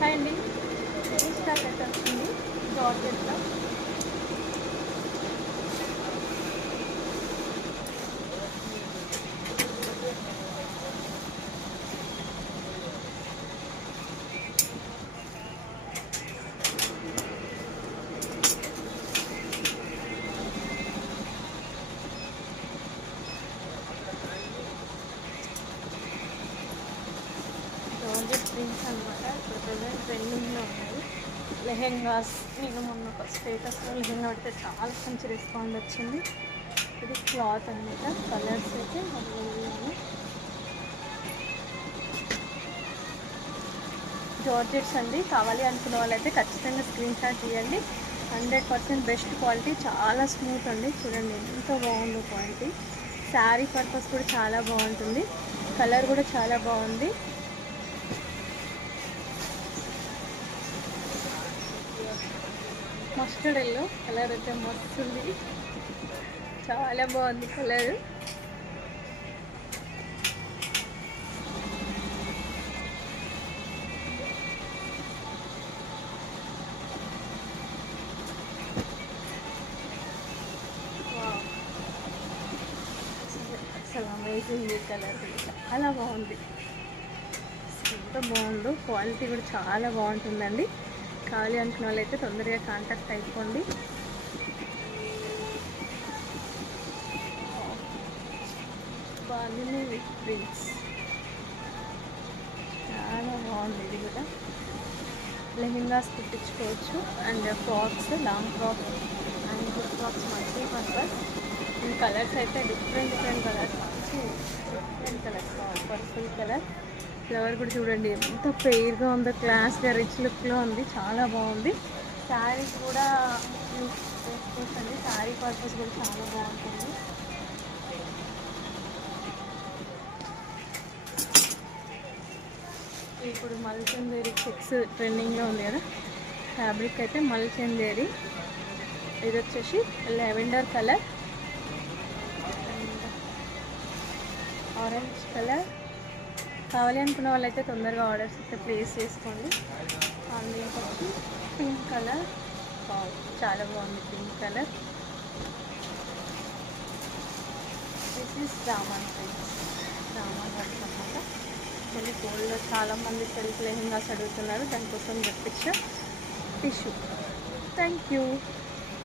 Hi అండి. Stock అయితే వస్తుంది జార్జెట్లో. జార్జెట్ ప్రింట్స్ అనమాట. ఇప్పుడు ప్రజెంట్ ట్రెండింగ్లో ఉన్నాయి లెహెంగాస్. నేను మొన్న ఒక స్టేటస్లో లెహెంగా పెడితే చాలా మంచి రెస్పాండ్ వచ్చింది. ఇది క్లాత్ అనమాట. కలర్స్ అయితే అవైలబుల్ ఉన్నాయి. జార్జెట్స్ అండి. కావాలి అనుకున్న వాళ్ళైతే ఖచ్చితంగా స్క్రీన్ షాట్ తీయండి. 100% బెస్ట్ క్వాలిటీ, చాలా స్మూత్ అండి. చూడండి ఎంత బాగుందో క్వాలిటీ. శారీ పర్పస్ కూడా చాలా బాగుంటుంది. కలర్ కూడా చాలా బాగుంది. మస్టర్డ్ ఎల్లో కలర్ అయితే మస్తు ఉంది. చాలా బాగుంది కలర్. అసలు అమేజింగ్. ఈ కలర్ చాలా బాగుంది. ఎంత బాగుందో. క్వాలిటీ కూడా చాలా బాగుంటుందండి. కావాలి అనుకున్న వాళ్ళైతే తొందరగా కాంటాక్ట్ అయిపోండి. బాగుంది విత్ ప్రింట్స్. చాలా బాగుంది. ఇది కూడా లెహెంగాస్ కుట్టించుకోవచ్చు and frocks, long frocks and full frocks multi purpose. ఈ కలర్స్ అయితే డిఫరెంట్ కలర్స్, మంచి different colours. Purple colour flower కూడా చూడండి ఎంత పెయిర్గా ఉందో. క్లాస్గా రిచ్ లుక్లో ఉంది. చాలా బాగుంది. శారీస్ కూడా యూస్ చేసుకోవచ్చండి. శారీ పర్పస్ కూడా చాలా బాగుంటుంది. ఇప్పుడు మల్చందేరి చెక్స్ ట్రెండింగ్లో ఉంది కదా. ఫ్యాబ్రిక్ అయితే మల్చందేరి. ఇది వచ్చేసి lavender colour and orange colour. కావాలి అనుకున్న వాళ్ళైతే తొందరగా ఆర్డర్స్ అయితే ప్లేస్ చేసుకోండి. అండ్ ఇంకొచ్చి పింక్ కలర్. చాలా బాగుంది pink colour. This is Roman prints. Roman work అనమాట. మళ్ళీ గోల్డ్లో చాలామంది సెల్ఫ్ లెహెంగాస్ అడుగుతున్నారు. దానికోసం తెప్పించా టిష్యూ. Thank you.